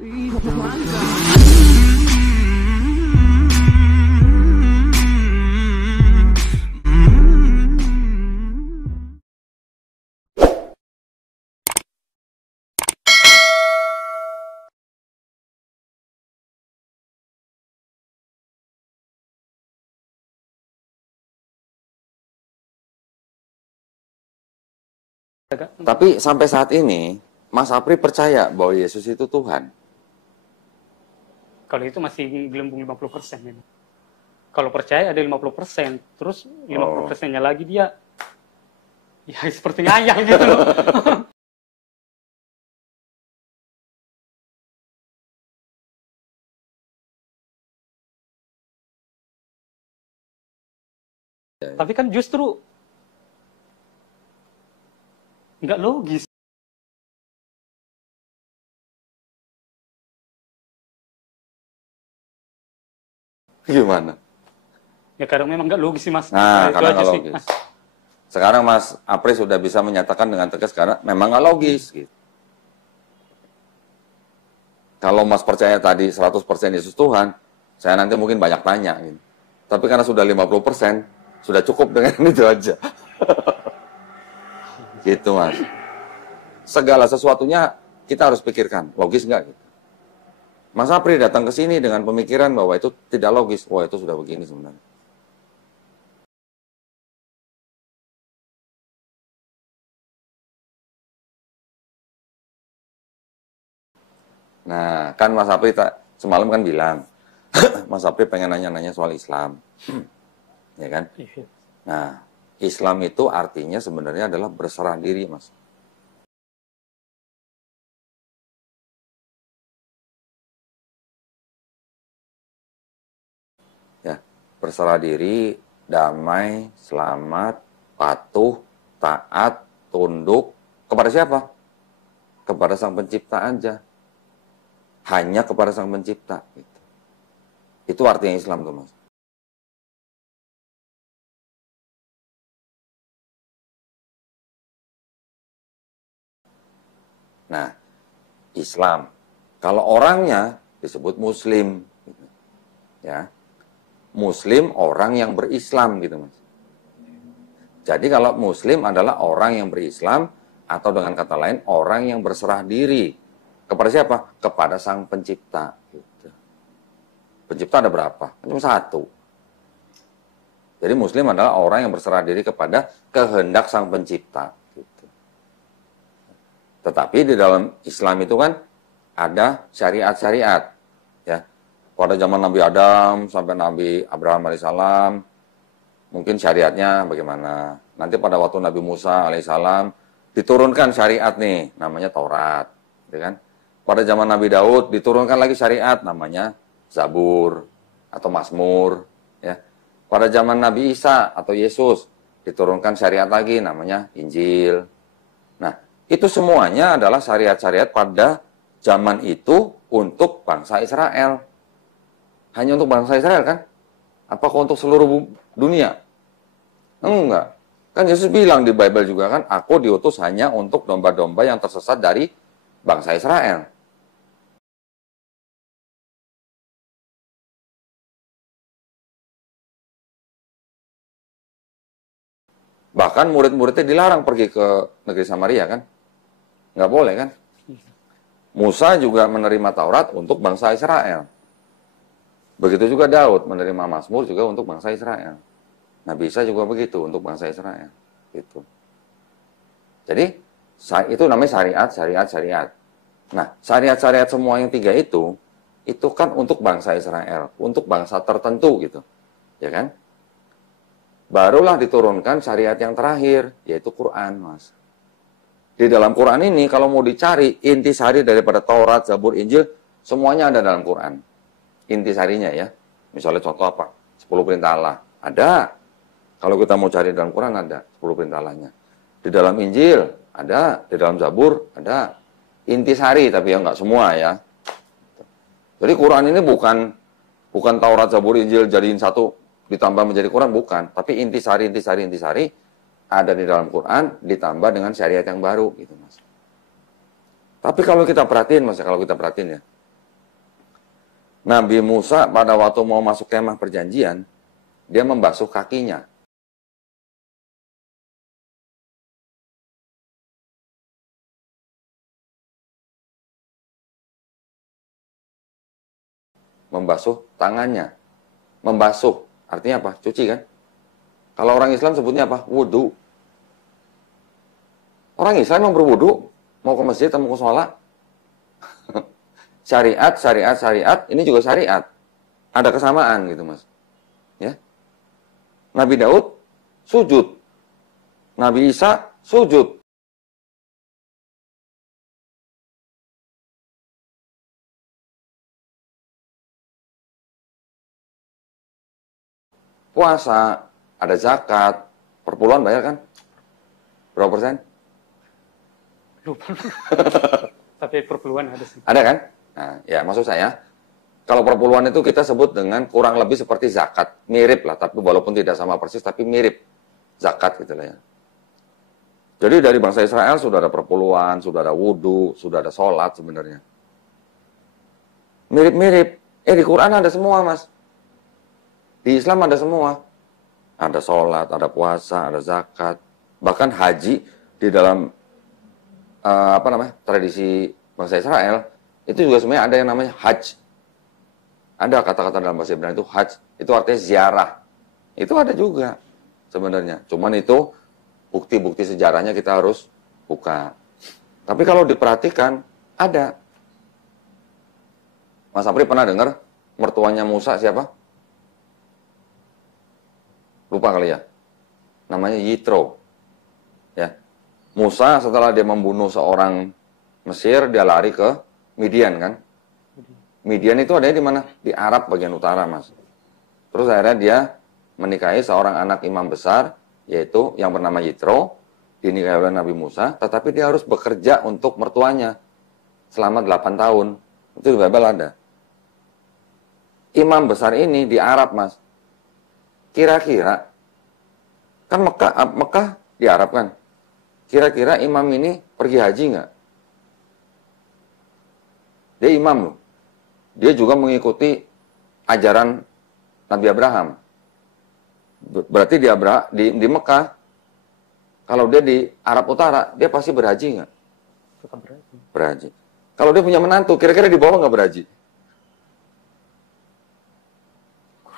Itu mantap. Tapi sampai saat ini, Mas Apri percaya bahwa Yesus itu Tuhan. Kalau itu masih gelembung 50%. Memang. Kalau percaya ada 50%, terus 50%-nya lagi dia ya seperti ngayal gitu loh. Tapi kan justru nggak logis. Gimana? Ya kadang memang nggak logis sih Mas. Nah, Itu karena aja nggak sih. logis. Sekarang Mas Apri sudah bisa menyatakan dengan tegas karena memang nggak logis. Gitu. Kalau Mas percaya tadi 100% Yesus Tuhan, saya nanti mungkin banyak tanya. Gitu. Tapi karena sudah 50%, sudah cukup dengan itu aja. Gitu Mas. Segala sesuatunya kita harus pikirkan, logis nggak? Gitu. Mas Apri datang ke sini dengan pemikiran bahwa itu tidak logis. Wah, itu sudah begini sebenarnya. Nah, kan Mas Apri semalam kan bilang, Mas Apri pengen nanya-nanya soal Islam. Ya kan? Nah, Islam itu artinya sebenarnya adalah berserah diri, Mas. Ya, berserah diri, damai, selamat, patuh, taat, tunduk kepada siapa? Kepada Sang Pencipta aja. Hanya kepada Sang Pencipta. Gitu. Itu artinya Islam tuh, Mas. Nah, Islam. Kalau orangnya disebut Muslim. Gitu. Ya, Muslim orang yang berislam gitu, Mas. Jadi kalau Muslim adalah orang yang berislam atau dengan kata lain orang yang berserah diri kepada siapa? Kepada Sang Pencipta. Gitu. Pencipta ada berapa? Cuma satu. Jadi Muslim adalah orang yang berserah diri kepada kehendak Sang Pencipta. Gitu. Tetapi di dalam Islam itu kan ada syariat-syariat. Ya. Pada zaman Nabi Adam sampai Nabi Abraham alaihissalam, mungkin syariatnya bagaimana. Nanti pada waktu Nabi Musa alaihissalam diturunkan syariat nih, namanya Taurat. Gitu kan? Pada zaman Nabi Daud diturunkan lagi syariat, namanya Zabur atau Mazmur. Ya. Pada zaman Nabi Isa atau Yesus diturunkan syariat lagi, namanya Injil. Nah, itu semuanya adalah syariat-syariat pada zaman itu untuk bangsa Israel. Hanya untuk bangsa Israel kan? Apakah untuk seluruh dunia? Enggak. Kan Yesus bilang di Bible juga kan, aku diutus hanya untuk domba-domba yang tersesat dari bangsa Israel. Bahkan murid-muridnya dilarang pergi ke negeri Samaria kan? Nggak boleh kan? Musa juga menerima Taurat untuk bangsa Israel. Begitu juga Daud menerima Mazmur juga untuk bangsa Israel. Nabi Isa juga begitu untuk bangsa Israel. Gitu. Jadi itu namanya syariat. Nah, syariat-syariat semua yang tiga itu kan untuk bangsa Israel, untuk bangsa tertentu gitu. Ya kan? Barulah diturunkan syariat yang terakhir, yaitu Quran, Mas. Di dalam Quran ini, kalau mau dicari intisari daripada Taurat, Zabur, Injil, semuanya ada dalam Quran. Intisarinya ya. Misalnya contoh apa? 10 perintah Allah. Ada. Kalau kita mau cari dalam Quran ada 10 perintah Allahnya. Di dalam Injil ada, di dalam Zabur ada. Intisari, tapi ya nggak semua ya. Jadi Quran ini bukan Taurat, Zabur, Injil jadiin satu ditambah menjadi Quran, bukan. Tapi intisari ada di dalam Quran, ditambah dengan syariat yang baru, gitu Mas. Tapi kalau kita perhatiin, Mas, ya, Nabi Musa pada waktu mau masuk kemah perjanjian, dia membasuh kakinya. Membasuh tangannya. Membasuh, artinya apa? Cuci kan? Kalau orang Islam sebutnya apa? Wudhu. Orang Islam yang berwudhu, mau ke masjid atau mau ke sholat. Syariat, ini juga syariat. Ada kesamaan gitu mas. Ya. Nabi Daud, sujud. Nabi Isa, sujud. Puasa, ada zakat, perpuluhan bayar kan? Berapa persen? Lupa. Tapi perpuluhan ada sih. Ada kan? Nah, ya maksud saya, kalau perpuluhan itu kita sebut dengan kurang lebih seperti zakat. Mirip lah, tapi walaupun tidak sama persis, tapi mirip zakat gitu lah ya. Jadi dari bangsa Israel sudah ada perpuluhan, sudah ada wudhu, sudah ada sholat sebenarnya. Mirip-mirip. Di Quran ada semua mas. Di Islam ada semua. Ada sholat, ada puasa, ada zakat. Bahkan haji di dalam tradisi bangsa Israel itu juga sebenarnya ada yang namanya hajj. Ada kata-kata dalam bahasa Ibrani itu hajj, itu artinya ziarah. Itu ada juga sebenarnya. Cuman itu bukti-bukti sejarahnya kita harus buka. Tapi kalau diperhatikan ada. Mas Apri pernah dengar mertuanya Musa siapa? Lupa kali ya. Namanya Yitro. Ya. Musa setelah dia membunuh seorang Mesir, dia lari ke Midian kan. Midian itu adanya di mana? Di Arab bagian utara, Mas. Terus akhirnya dia menikahi seorang anak imam besar, yaitu yang bernama Yitro, dinikahi oleh Nabi Musa, tetapi dia harus bekerja untuk mertuanya selama 8 tahun. Itu di Bible ada. Imam besar ini di Arab, Mas. Kira-kira, kan Mekah di Arab kan? Kira-kira imam ini pergi haji nggak? Dia imam loh. Dia juga mengikuti ajaran Nabi Abraham. Berarti di Mekah, kalau dia di Arab Utara, dia pasti berhaji nggak? Tetap berhaji. Berhaji. Kalau dia punya menantu, kira-kira di bawah nggak berhaji?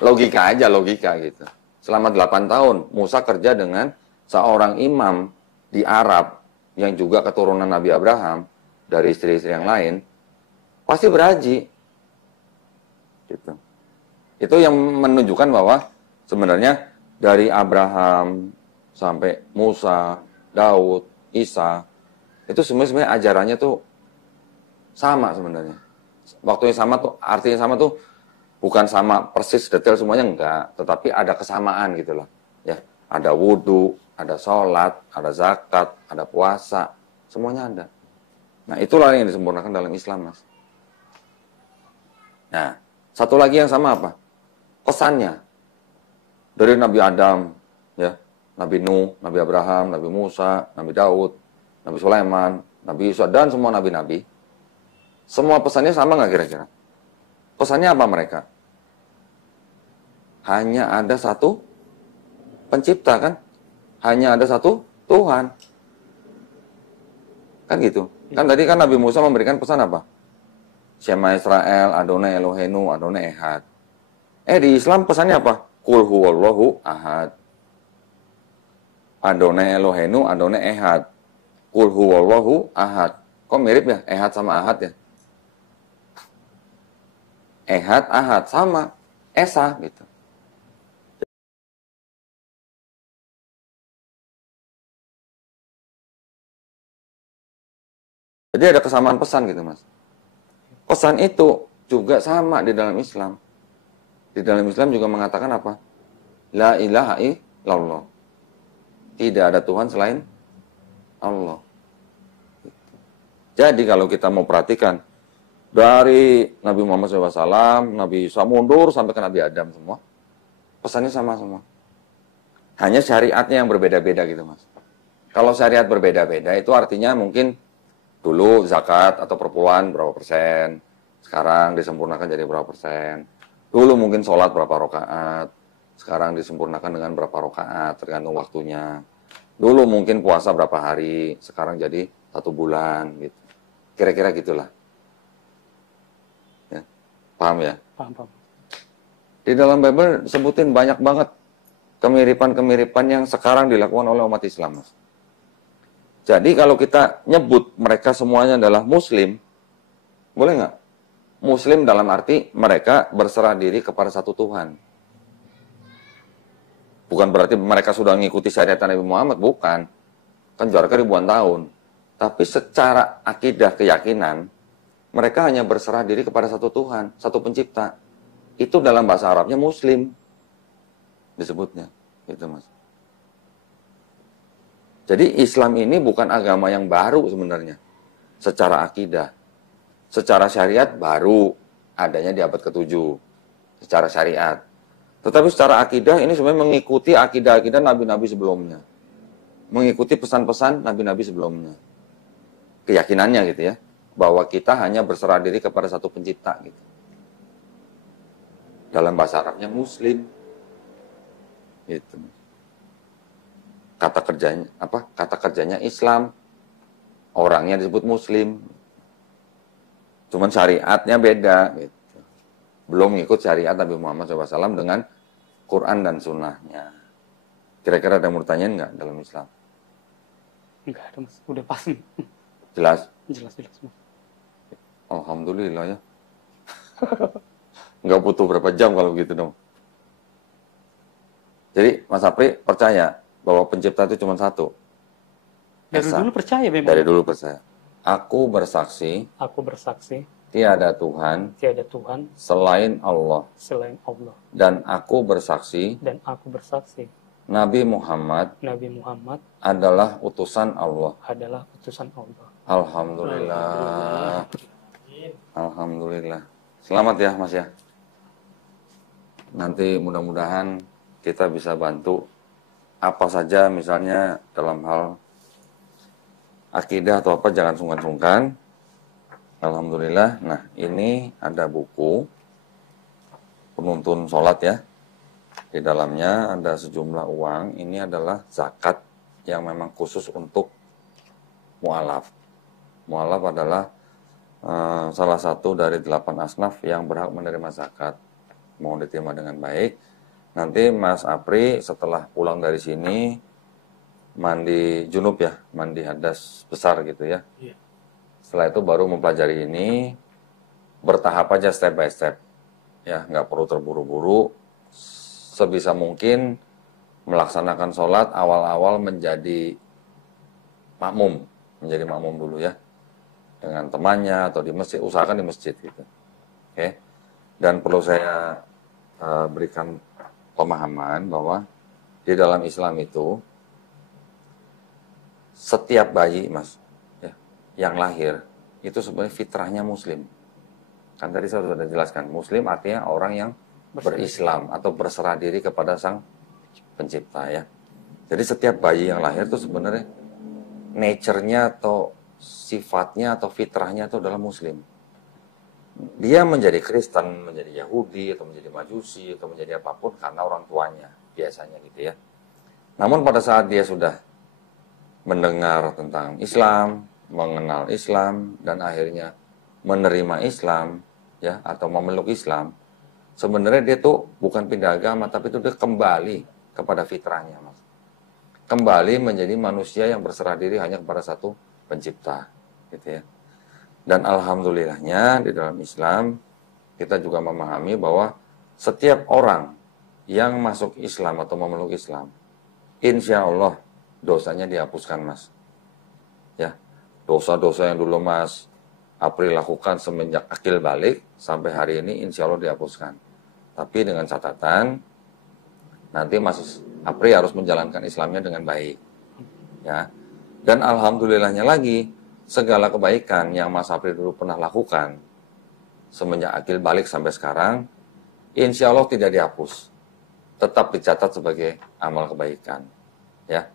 Logika aja, logika gitu. Selama 8 tahun, Musa kerja dengan seorang imam di Arab, yang juga keturunan Nabi Abraham, dari istri-istri yang lain, pasti berhaji. Gitu. Itu yang menunjukkan bahwa sebenarnya dari Abraham sampai Musa, Daud, Isa, itu sebenarnya ajarannya tuh sama sebenarnya. Waktunya sama tuh, artinya sama tuh bukan sama persis detail semuanya enggak, tetapi ada kesamaan gitu loh. Ya, ada wudhu, ada sholat, ada zakat, ada puasa, semuanya ada. Nah, itulah yang disempurnakan dalam Islam, Mas. Nah, satu lagi yang sama apa? Pesannya. Dari Nabi Adam, ya, Nabi Nuh, Nabi Abraham, Nabi Musa, Nabi Daud, Nabi Sulaiman, Nabi Isa, dan semua nabi-nabi. Semua pesannya sama nggak kira-kira? Pesannya apa mereka? Hanya ada satu pencipta kan? Hanya ada satu Tuhan. Kan gitu. Kan tadi kan Nabi Musa memberikan pesan apa? Shema Israel, Adonai Elohenu, Adonai Ehad. Di Islam pesannya apa? Qul huwallahu ahad. Adonai Elohenu, Adonai Ehad. Qul huwallahu ahad. Kok mirip ya? Ehad sama ahad ya? Ehad, ahad, sama. Esa gitu. Jadi ada kesamaan pesan gitu, Mas. Pesan itu juga sama di dalam Islam. Di dalam Islam juga mengatakan apa? La ilaha illallah. Tidak ada Tuhan selain Allah. Jadi kalau kita mau perhatikan, dari Nabi Muhammad SAW, Nabi Isa mundur sampai ke Nabi Adam semua, pesannya sama semua. Hanya syariatnya yang berbeda-beda gitu, Mas. Kalau syariat berbeda-beda itu artinya mungkin dulu zakat atau perpuluhan berapa persen, sekarang disempurnakan jadi berapa persen. Dulu mungkin sholat berapa rakaat, sekarang disempurnakan dengan berapa rakaat, tergantung waktunya. Dulu mungkin puasa berapa hari, sekarang jadi 1 bulan, gitu. Kira-kira gitulah. Ya. Paham ya? Paham. Di dalam Bible sebutin banyak banget kemiripan-kemiripan yang sekarang dilakukan oleh umat Islam, Mas. Jadi kalau kita nyebut mereka semuanya adalah Muslim, boleh nggak? Muslim dalam arti mereka berserah diri kepada satu Tuhan. Bukan berarti mereka sudah mengikuti syariat Nabi Muhammad, bukan. Kan jaraknya ribuan tahun. Tapi secara akidah keyakinan, mereka hanya berserah diri kepada satu Tuhan, satu pencipta. Itu dalam bahasa Arabnya Muslim disebutnya. Gitu, Mas. Jadi Islam ini bukan agama yang baru sebenarnya. Secara akidah. Secara syariat baru adanya di abad ke-7 secara syariat. Tetapi secara akidah ini sebenarnya mengikuti akidah-akidah nabi-nabi sebelumnya. Mengikuti pesan-pesan nabi-nabi sebelumnya. Keyakinannya gitu ya, bahwa kita hanya berserah diri kepada satu pencipta gitu. Dalam bahasa Arabnya Muslim. Gitu. Kata kerjanya Islam. Orangnya disebut Muslim. Cuman syariatnya beda, gitu. Belum ngikut syariat Nabi Muhammad SAW dengan Quran dan Sunnahnya. Kira-kira ada yang mau tanyain nggak dalam Islam? Enggak ada, Mas. Udah pas. Jelas? Jelas, Mas. Alhamdulillah ya. Nggak butuh berapa jam kalau begitu dong. Jadi Mas Apri percaya bahwa pencipta itu cuma satu? Dari dulu percaya memang. Dari dulu percaya. Aku bersaksi, tiada Tuhan selain Allah. Dan aku bersaksi, Nabi Muhammad adalah utusan Allah. Alhamdulillah. Alhamdulillah. Selamat ya, Mas ya. Nanti mudah-mudahan kita bisa bantu apa saja, misalnya dalam hal akidah atau apa, jangan sungkan-sungkan. Alhamdulillah. Nah, ini ada buku penuntun sholat ya. Di dalamnya ada sejumlah uang. Ini adalah zakat yang memang khusus untuk mu'alaf. Mu'alaf adalah salah satu dari 8 asnaf yang berhak menerima zakat. Mohon diterima dengan baik. Nanti Mas Apri setelah pulang dari sini mandi junub ya, mandi hadas besar gitu ya. Iya. Setelah itu baru mempelajari ini, bertahap aja step by step. Ya, nggak perlu terburu-buru. Sebisa mungkin melaksanakan sholat awal-awal menjadi makmum dulu ya. Dengan temannya atau di masjid, usahakan di masjid gitu. Oke. Dan perlu saya berikan pemahaman bahwa di dalam Islam itu setiap bayi, Mas, ya, yang lahir itu sebenarnya fitrahnya Muslim. Kan tadi saya sudah jelaskan, Muslim artinya orang yang berislam atau berserah diri kepada Sang Pencipta ya. Jadi setiap bayi yang lahir itu sebenarnya nature-nya atau sifatnya atau fitrahnya itu adalah Muslim. Dia menjadi Kristen, menjadi Yahudi atau menjadi Majusi atau menjadi apapun karena orang tuanya biasanya gitu ya. Namun pada saat dia sudah mendengar tentang Islam, mengenal Islam, dan akhirnya menerima Islam, ya, atau memeluk Islam, sebenarnya dia tuh bukan pindah agama, tapi itu dia kembali kepada fitrahnya, Mas. Kembali menjadi manusia yang berserah diri hanya kepada satu pencipta, gitu ya. Dan alhamdulillahnya di dalam Islam, kita juga memahami bahwa setiap orang yang masuk Islam atau memeluk Islam, insya Allah dosanya dihapuskan, Mas. Ya, dosa-dosa yang dulu Mas Apri lakukan semenjak akil balik sampai hari ini insya Allah dihapuskan. Tapi dengan catatan nanti Mas Apri harus menjalankan Islamnya dengan baik. Ya. Dan alhamdulillahnya lagi segala kebaikan yang Mas Apri dulu pernah lakukan semenjak akil balik sampai sekarang insya Allah tidak dihapus. Tetap dicatat sebagai amal kebaikan. Ya.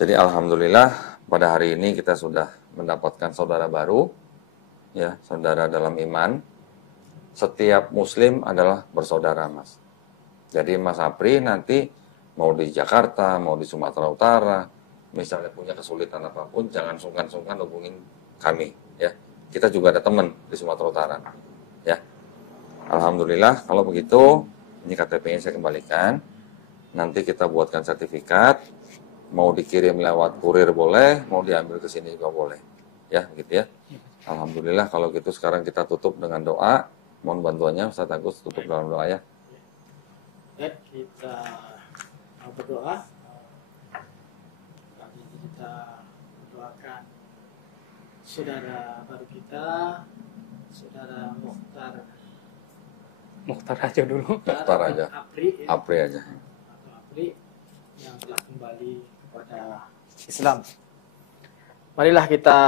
Jadi alhamdulillah pada hari ini kita sudah mendapatkan saudara baru ya, saudara dalam iman. Setiap muslim adalah bersaudara, Mas. Jadi Mas Apri nanti mau di Jakarta, mau di Sumatera Utara, misalnya punya kesulitan apapun, jangan sungkan-sungkan hubungin kami, ya. Kita juga ada teman di Sumatera Utara, ya. Alhamdulillah, kalau begitu, ini KTP-nya saya kembalikan. Nanti kita buatkan sertifikat, mau dikirim lewat kurir boleh, mau diambil ke sini juga boleh, ya, gitu ya. Alhamdulillah, kalau gitu sekarang kita tutup dengan doa. Mohon bantuannya, Ustaz Agus tutup dalam doa ya. Baik, kita berdoa. Kali ini kita mendoakan saudara baru kita, saudara Mukhtar aja dulu. Mukhtar aja. Apri, ya, Apri aja. atau Apri yang telah kembali kepada Islam. Marilah kita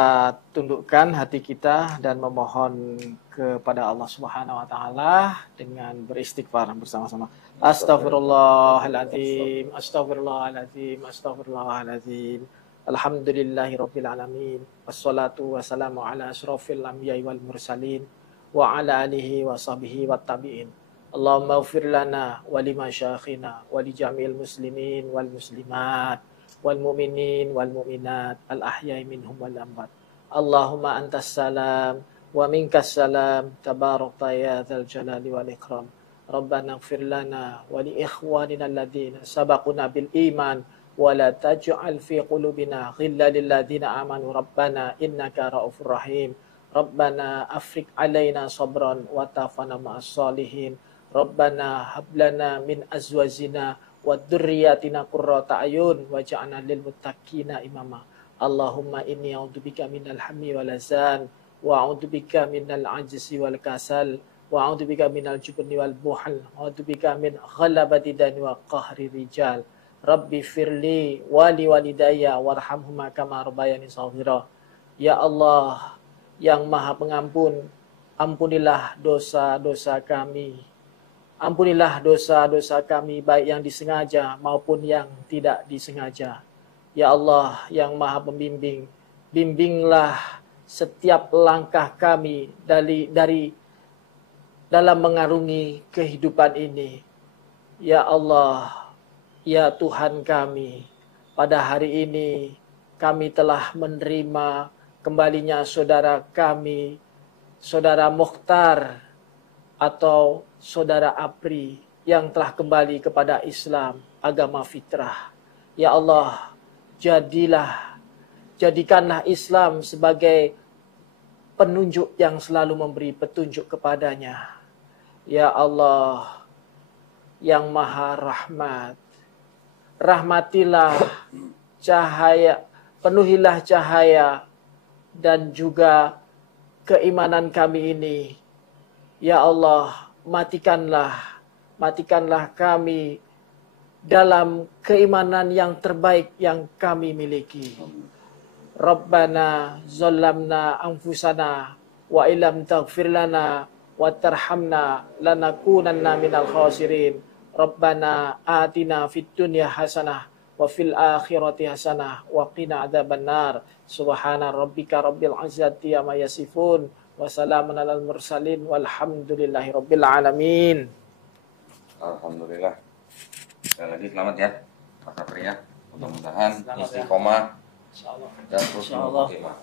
tundukkan hati kita dan memohon kepada Allah Subhanahu wa taala dengan beristighfar bersama-sama. Astaghfirullahaladzim, astaghfirullahaladzim, astaghfirullahaladzim. Alhamdulillahirabbil alamin. Wassalatu wassalamu ala asyrofil anbiya'i wal mursalin wa ala alihi wa sahbihi wat tabi'in. Allahumma ighfir lana wa li masyayikhina wa li jami'il muslimin wal muslimat wal mu'minin wal mu'minat al ahya'i minhum wal amwat. Allahumma antas salam wa minkas salam tabarakta ya dzal jalali wal ikram. Rabbana ighfir lana wa li ikhwanina alladhina sabaquna bil iman wa la taj'al fi qulubina ghillan lil ladzina amanu rabbana innaka raufur rahim. Rabbana afriq alaina sabran wa tafana ma'as solihin. Rabbana hab lana min azwajina wa dzurriyyatina qurrata ayun waj'alna lil muttaqina imama. Allahumma inni a'udzubika minal hammi wal hazan wa a'udzubika minal ajzi wal kasal wa a'udzubika minal jubni wal buhal wa a'udzubika min ghalabati dani wa qahri rijal. Rabbi firli wali walidayya warhamhuma kama rabbayani shaghira. Ya Allah yang Maha Pengampun, ampunilah dosa-dosa kami. Ampunilah dosa-dosa kami baik yang disengaja maupun yang tidak disengaja. Ya Allah yang Maha Pembimbing, bimbinglah setiap langkah kami dari dalam mengarungi kehidupan ini. Ya Allah, ya Tuhan kami, pada hari ini kami telah menerima kembalinya saudara kami, saudara Mukhtar atau saudara Apri yang telah kembali kepada Islam, agama fitrah. Ya Allah, jadikanlah Islam sebagai penunjuk yang selalu memberi petunjuk kepadanya. Ya Allah, yang Maha Rahmat, rahmatilah cahaya, penuhilah cahaya dan juga keimanan kami ini. Ya Allah, matikanlah kami dalam keimanan yang terbaik yang kami miliki. Rabbana zalamna anfusana wa illam taghfir lana wa tarhamna lanakunanna minal khasirin. Rabbana atina fid dunya hasanah wa fil akhirati hasanah wa qina adzabannar. Subhana rabbika rabbil izzati amma yasifun wa salamun alal mursalin walhamdulillahi rabbil alamin. Alhamdulillah. Sekali lagi selamat ya, Mas Apri ya. Mudah-mudahan istiqomah dan terus berkhidmat.